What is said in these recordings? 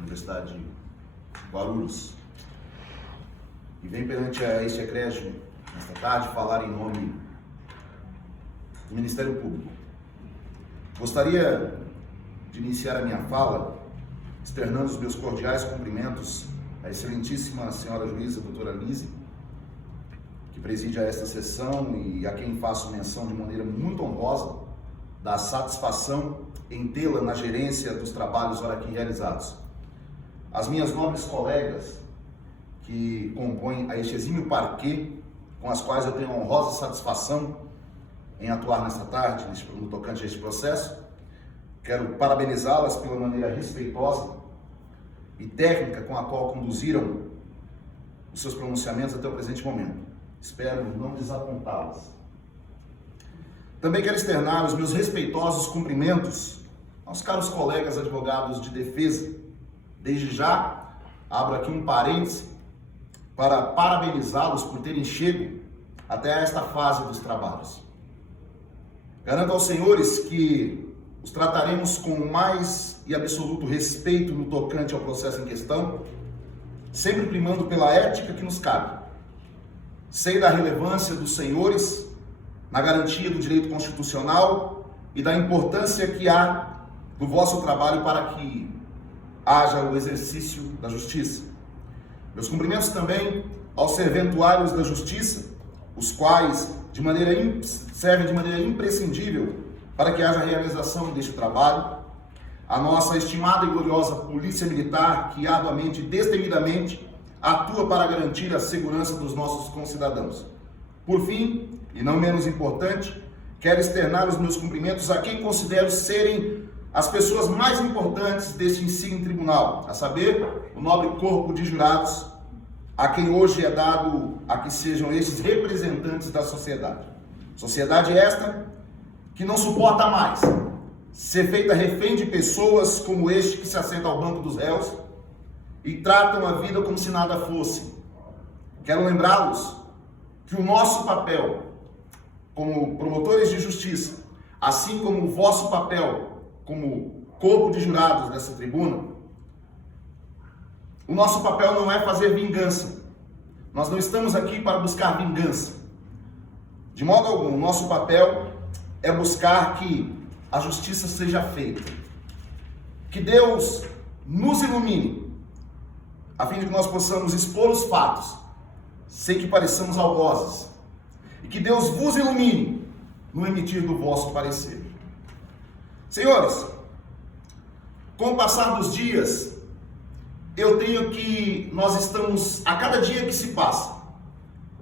Universidade de Guarulhos, e venho perante este eclésio, nesta tarde, falar em nome do Ministério Público. Gostaria de iniciar a minha fala externando os meus cordiais cumprimentos à excelentíssima senhora juíza, doutora Lise, que preside esta sessão e a quem faço menção de maneira muito honrosa da satisfação em tê-la na gerência dos trabalhos ora aqui realizados. As minhas nobres colegas que compõem a este exímio parquê, com as quais eu tenho a honrosa satisfação em atuar nesta tarde, no tocante a este processo, quero parabenizá-las pela maneira respeitosa e técnica com a qual conduziram os seus pronunciamentos até o presente momento. Espero não desapontá-las. Também quero externar os meus respeitosos cumprimentos aos caros colegas advogados de defesa. Desde já, abro aqui um parêntese para parabenizá-los por terem chego até esta fase dos trabalhos. Garanto aos senhores que os trataremos com o mais e absoluto respeito no tocante ao processo em questão, sempre primando pela ética que nos cabe. Sei da relevância dos senhores na garantia do direito constitucional e da importância que há do vosso trabalho para que haja o exercício da justiça. Meus cumprimentos também aos serventuários da justiça, os quais servem de maneira imprescindível para que haja a realização deste trabalho, a nossa estimada e gloriosa Polícia Militar, que arduamente e destemidamente atua para garantir a segurança dos nossos concidadãos. Por fim, e não menos importante, quero externar os meus cumprimentos a quem considero serem as pessoas mais importantes deste insigne tribunal, a saber, o nobre corpo de jurados, a quem hoje é dado a que sejam estes representantes da sociedade. Sociedade esta que não suporta mais ser feita refém de pessoas como este que se assenta ao banco dos réus e tratam a vida como se nada fosse. Quero lembrá-los que o nosso papel como promotores de justiça, assim como o vosso papel como corpo de jurados dessa tribuna, o nosso papel não é fazer vingança. Nós não estamos aqui para buscar vingança. De modo algum, o nosso papel é buscar que a justiça seja feita. Que Deus nos ilumine, a fim de que nós possamos expor os fatos, sem que pareçamos algozes. E que Deus vos ilumine no emitir do vosso parecer. Senhores, com o passar dos dias, nós estamos, a cada dia que se passa,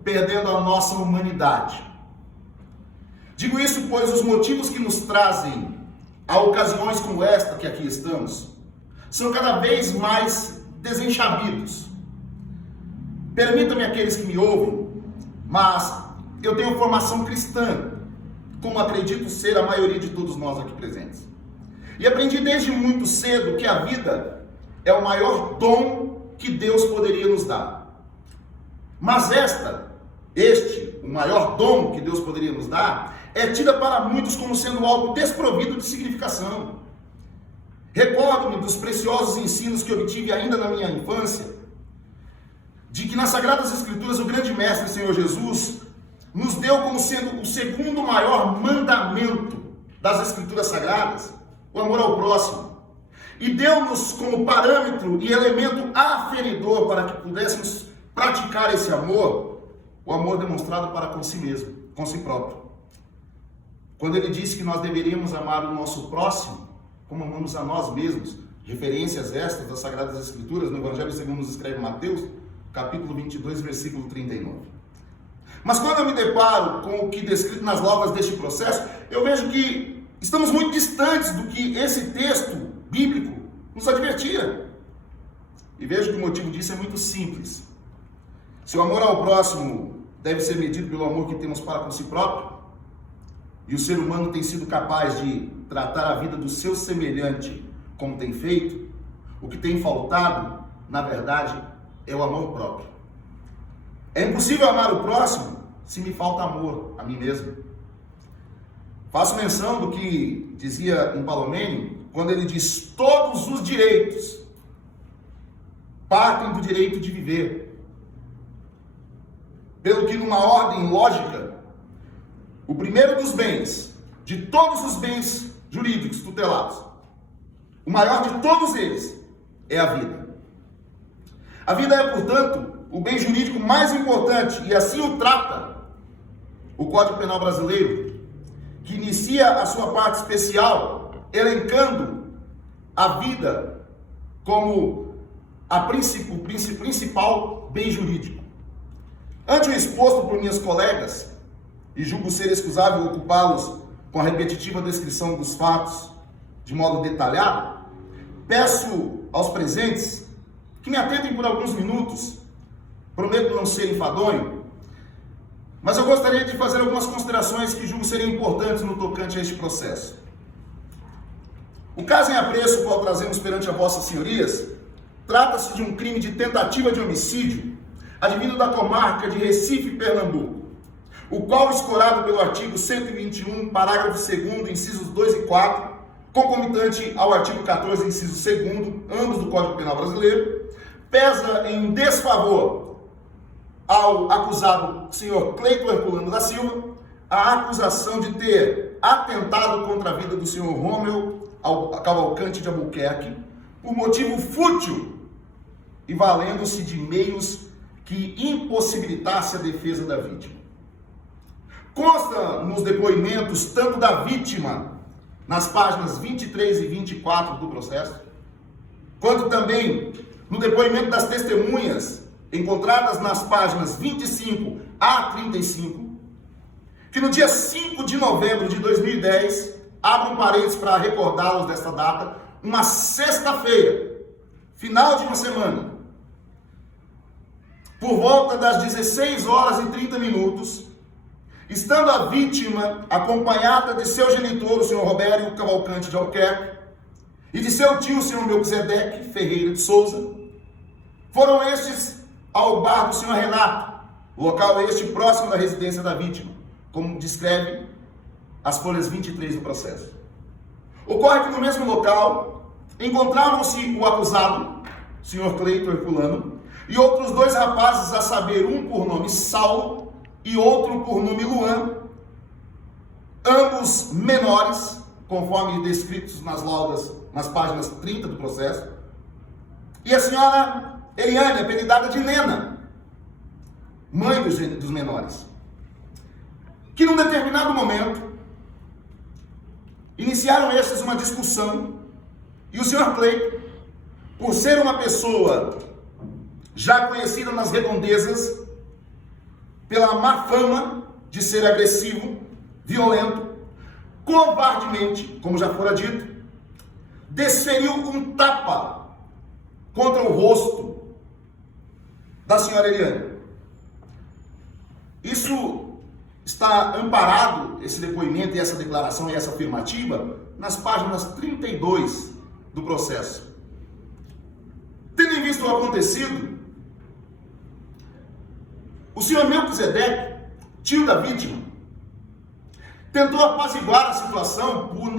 perdendo a nossa humanidade. Digo isso pois os motivos que nos trazem a ocasiões como esta que aqui estamos, são cada vez mais desenchabidos. Permitam-me aqueles que me ouvem, mas eu tenho formação cristã, como acredito ser a maioria de todos nós aqui presentes. E aprendi desde muito cedo que a vida é o maior dom que Deus poderia nos dar. Mas o maior dom que Deus poderia nos dar, é tida para muitos como sendo algo desprovido de significação. Recordo-me dos preciosos ensinos que obtive ainda na minha infância, de que nas Sagradas Escrituras o grande mestre, Senhor Jesus, nos deu como sendo o segundo maior mandamento das Escrituras Sagradas, o amor ao próximo. E deu-nos como parâmetro e elemento aferidor para que pudéssemos praticar esse amor, o amor demonstrado para com si mesmo, com si próprio. Quando ele disse que nós deveríamos amar o nosso próximo como amamos a nós mesmos, referências estas das Sagradas Escrituras, no Evangelho segundo nos escreve Mateus, capítulo 22, versículo 39. Mas quando eu me deparo com o que descrito nas logas deste processo, eu vejo que estamos muito distantes do que esse texto bíblico nos advertia. E vejo que o motivo disso é muito simples. Se o amor ao próximo deve ser medido pelo amor que temos para com si próprio, e o ser humano tem sido capaz de tratar a vida do seu semelhante como tem feito, o que tem faltado, na verdade, é o amor próprio. É impossível amar o próximo se me falta amor a mim mesmo. Faço menção do que dizia em Palomênio, quando ele diz: todos os direitos partem do direito de viver. Pelo que, numa ordem lógica, o primeiro dos bens, de todos os bens jurídicos tutelados, o maior de todos eles, é a vida. A vida é, portanto, o bem jurídico mais importante, e assim o trata o Código Penal brasileiro, que inicia a sua parte especial elencando a vida como o principal bem jurídico. Ante o exposto por minhas colegas, e julgo ser excusável ocupá-los com a repetitiva descrição dos fatos de modo detalhado, peço aos presentes que me atentem por alguns minutos. Prometo não ser enfadonho, mas eu gostaria de fazer algumas considerações que julgo serem importantes no tocante a este processo. O caso em apreço, qual trazemos perante a vossas senhorias, trata-se de um crime de tentativa de homicídio, advindo da comarca de Recife, Pernambuco, o qual, escorado pelo artigo 121, parágrafo 2º, incisos 2 e 4, concomitante ao artigo 14, inciso 2º, ambos do Código Penal brasileiro, pesa em desfavor ao acusado senhor Cleiton Herculano da Silva a acusação de ter atentado contra a vida do senhor Rômel Cavalcante de Albuquerque por motivo fútil e valendo-se de meios que impossibilitasse a defesa da vítima. Consta nos depoimentos tanto da vítima, nas páginas 23 e 24 do processo, quanto também no depoimento das testemunhas, encontradas nas páginas 25 a 35, que no dia 5 de novembro de 2010, abro um parênteses para recordá-los desta data, uma sexta-feira, final de uma semana, por volta das 16 horas e 30 minutos, estando a vítima acompanhada de seu genitor, o senhor Robério Cavalcante de Albuquerque, e de seu tio, o senhor Melquisedeque Ferreira de Souza, foram estes ao bar do senhor Renato, local este próximo da residência da vítima, como descreve as folhas 23 do processo. Ocorre que no mesmo local encontravam-se o acusado, o senhor Cleiton Herculano, e outros dois rapazes, a saber, um por nome Saulo e outro por nome Luan, ambos menores, conforme descritos nas laudas, nas páginas 30 do processo, e a senhora Eliane, apelidada de Nena, mãe dos menores, que num determinado momento iniciaram estes uma discussão, e o senhor Cleiton, por ser uma pessoa já conhecida nas redondezas pela má fama de ser agressivo, violento, covardemente, como já fora dito, desferiu um tapa contra o rosto da senhora Eliane. Isso está amparado, esse depoimento e essa declaração e essa afirmativa, nas páginas 32 do processo. Tendo em vista o acontecido, o senhor Melquisedeque, tio da vítima, tentou apaziguar a situação por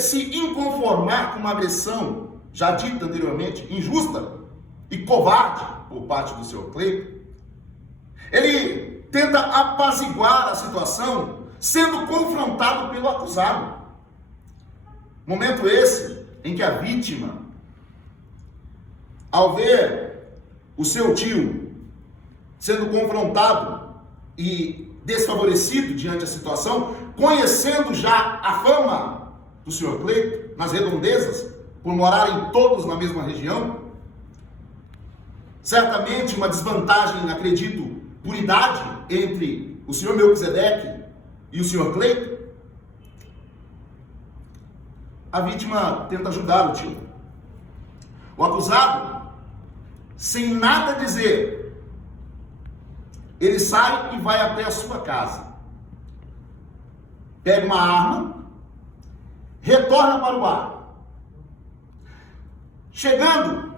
se inconformar com uma agressão, já dita anteriormente, injusta e covarde por parte do senhor Cleiton. Ele tenta apaziguar a situação sendo confrontado pelo acusado. Momento esse em que a vítima, ao ver o seu tio sendo confrontado e desfavorecido diante da situação, conhecendo já a fama do senhor Cleiton nas redondezas, por morarem todos na mesma região, certamente uma desvantagem, acredito, por idade entre o senhor Melquisedeque e o senhor Cleiton, a vítima tenta ajudar o tio. O acusado, sem nada dizer, ele sai e vai até a sua casa. Pega uma arma, retorna para o bar. Chegando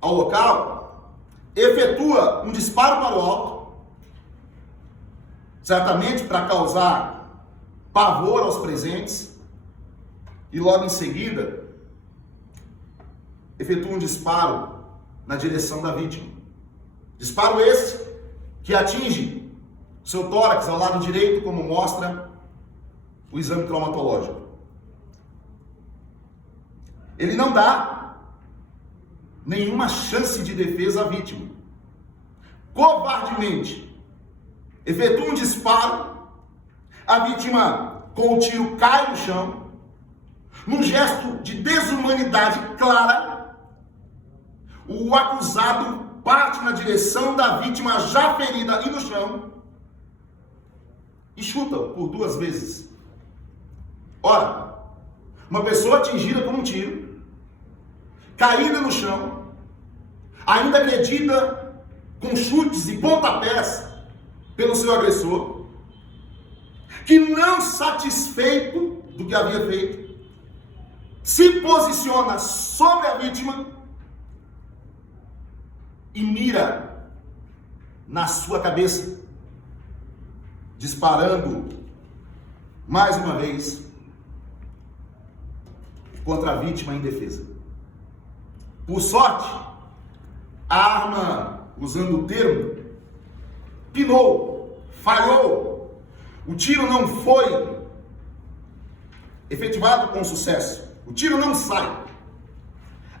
ao local, efetua um disparo para o alto, certamente para causar pavor aos presentes, e logo em seguida efetua um disparo na direção da vítima. Disparo esse que atinge seu tórax ao lado direito, como mostra o exame traumatológico. Ele não dá nenhuma chance de defesa à vítima. Covardemente, efetua um disparo, a vítima com o tiro cai no chão, num gesto de desumanidade clara, o acusado parte na direção da vítima já ferida e no chão e chuta por 2 vezes. Ora, uma pessoa atingida por um tiro, caída no chão, ainda agredida com chutes e pontapés pelo seu agressor, que não satisfeito do que havia feito, se posiciona sobre a vítima e mira na sua cabeça, disparando mais uma vez contra a vítima indefesa. Por sorte, a arma, usando o termo, pinou, falhou. O tiro não foi efetivado com sucesso. O tiro não sai.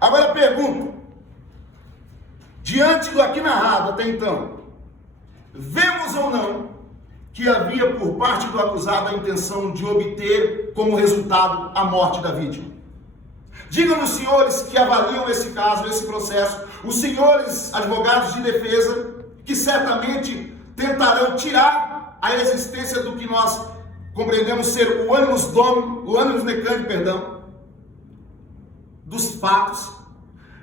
Agora pergunto, diante do aqui narrado até então, vemos ou não que havia por parte do acusado a intenção de obter como resultado a morte da vítima? Digam-nos, senhores que avaliam esse caso, esse processo, os senhores advogados de defesa, que certamente tentarão tirar a existência do que nós compreendemos ser o ânimos necandi, dos fatos.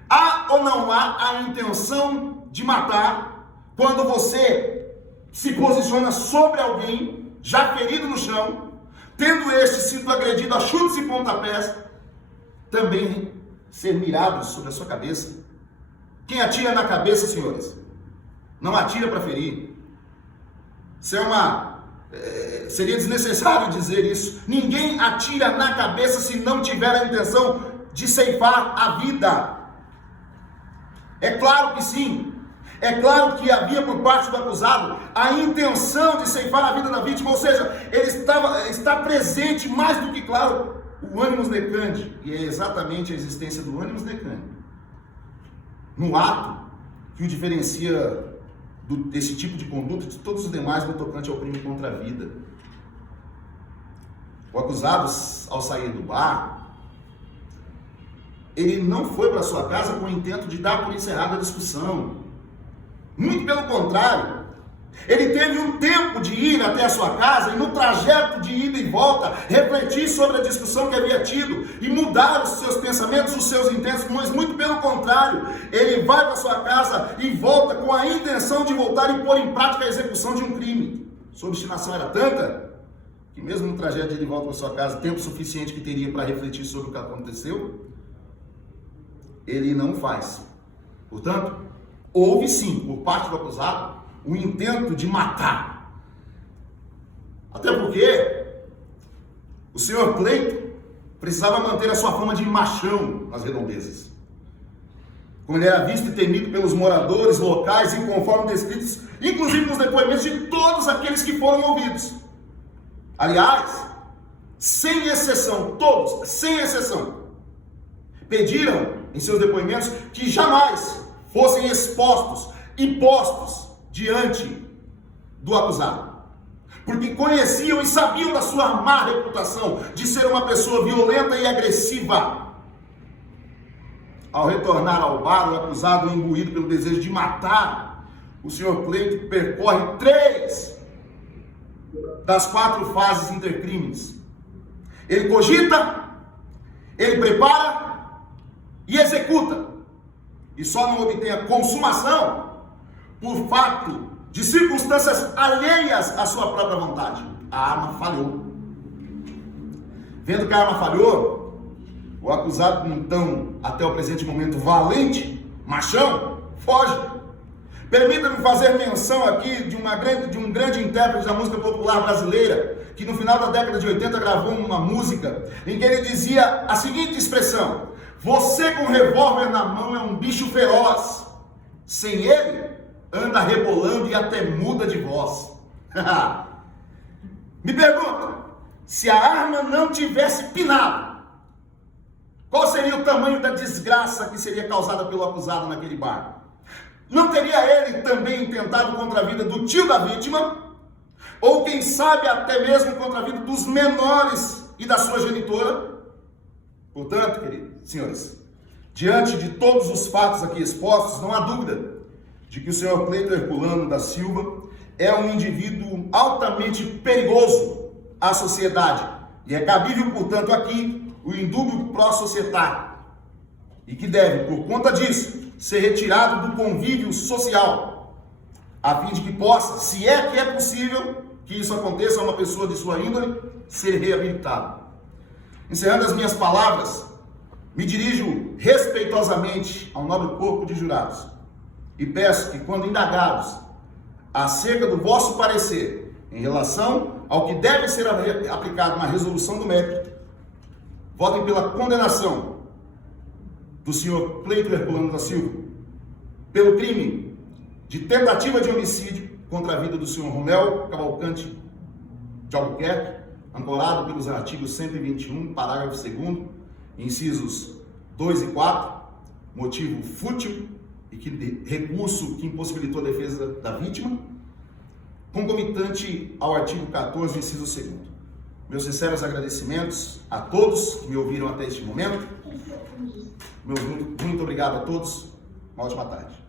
Há ou não há a intenção de matar quando você se posiciona sobre alguém já ferido no chão, tendo este sido agredido a chutes e pontapés, também ser mirado sobre a sua cabeça? Quem atira na cabeça, senhores, não atira para ferir. Isso seria desnecessário dizer isso. Ninguém atira na cabeça se não tiver a intenção de ceifar a vida. É claro que sim. É claro que havia por parte do acusado a intenção de ceifar a vida da vítima, ou seja, ele está presente mais do que claro o ânimos necandi, e é exatamente a existência do ânimos necandi no ato que o diferencia desse tipo de conduta de todos os demais no tocante ao crime contra a vida. O acusado, ao sair do bar, ele não foi para sua casa com o intento de dar por encerrada a discussão. Muito pelo contrário, ele teve um tempo de ir até a sua casa e no trajeto de ida e volta refletir sobre a discussão que havia tido e mudar os seus pensamentos, os seus intentos, mas muito pelo contrário, ele vai para sua casa e volta com a intenção de voltar e pôr em prática a execução de um crime. Sua obstinação era tanta que mesmo no trajeto de ida e volta para sua casa, tempo suficiente que teria para refletir sobre o que aconteceu, ele não faz. Portanto, houve sim, por parte do acusado, o intento de matar. Até porque o senhor Cleito precisava manter a sua fama de machão nas redondezas. Como ele era visto e temido pelos moradores locais e conforme descritos, inclusive nos depoimentos de todos aqueles que foram ouvidos. Aliás, sem exceção, todos, sem exceção, pediram em seus depoimentos que jamais fossem expostos e postos diante do acusado, porque conheciam e sabiam da sua má reputação de ser uma pessoa violenta e agressiva. Ao retornar ao bar, o acusado, imbuído pelo desejo de matar, o senhor Cleito percorre 3 das 4 fases intercrimes. Ele cogita, ele prepara e executa, e só não obtém a consumação por fato de circunstâncias alheias à sua própria vontade. A arma falhou. Vendo que a arma falhou, o acusado, então, até o presente momento, valente, machão, foge. Permita-me fazer menção aqui de um grande intérprete da música popular brasileira, que no final da década de 80 gravou uma música em que ele dizia a seguinte expressão: você com revólver na mão é um bicho feroz. Sem ele, anda rebolando e até muda de voz. Me pergunto, se a arma não tivesse pinado, qual seria o tamanho da desgraça que seria causada pelo acusado naquele bar? Não teria ele também tentado contra a vida do tio da vítima? Ou quem sabe até mesmo contra a vida dos menores e da sua genitora? Portanto, queridos senhores, diante de todos os fatos aqui expostos, não há dúvida de que o senhor Cleiton Herculano da Silva é um indivíduo altamente perigoso à sociedade. E é cabível, portanto, aqui o indúbio pró-societário. E que deve, por conta disso, ser retirado do convívio social, a fim de que possa, se é que é possível que isso aconteça a uma pessoa de sua índole, ser reabilitado. Encerrando as minhas palavras, me dirijo respeitosamente ao nobre corpo de jurados e peço que, quando indagados acerca do vosso parecer em relação ao que deve ser aplicado na resolução do mérito, votem pela condenação do senhor Cleiton Herculano da Silva pelo crime de tentativa de homicídio contra a vida do senhor Romeu Cavalcante de Albuquerque, ancorado pelos artigos 121, parágrafo 2º, incisos 2 e 4, motivo fútil e recurso que impossibilitou a defesa da vítima, concomitante ao artigo 14, inciso 2º. Meus sinceros agradecimentos a todos que me ouviram até este momento. Muito obrigado a todos. Uma ótima tarde.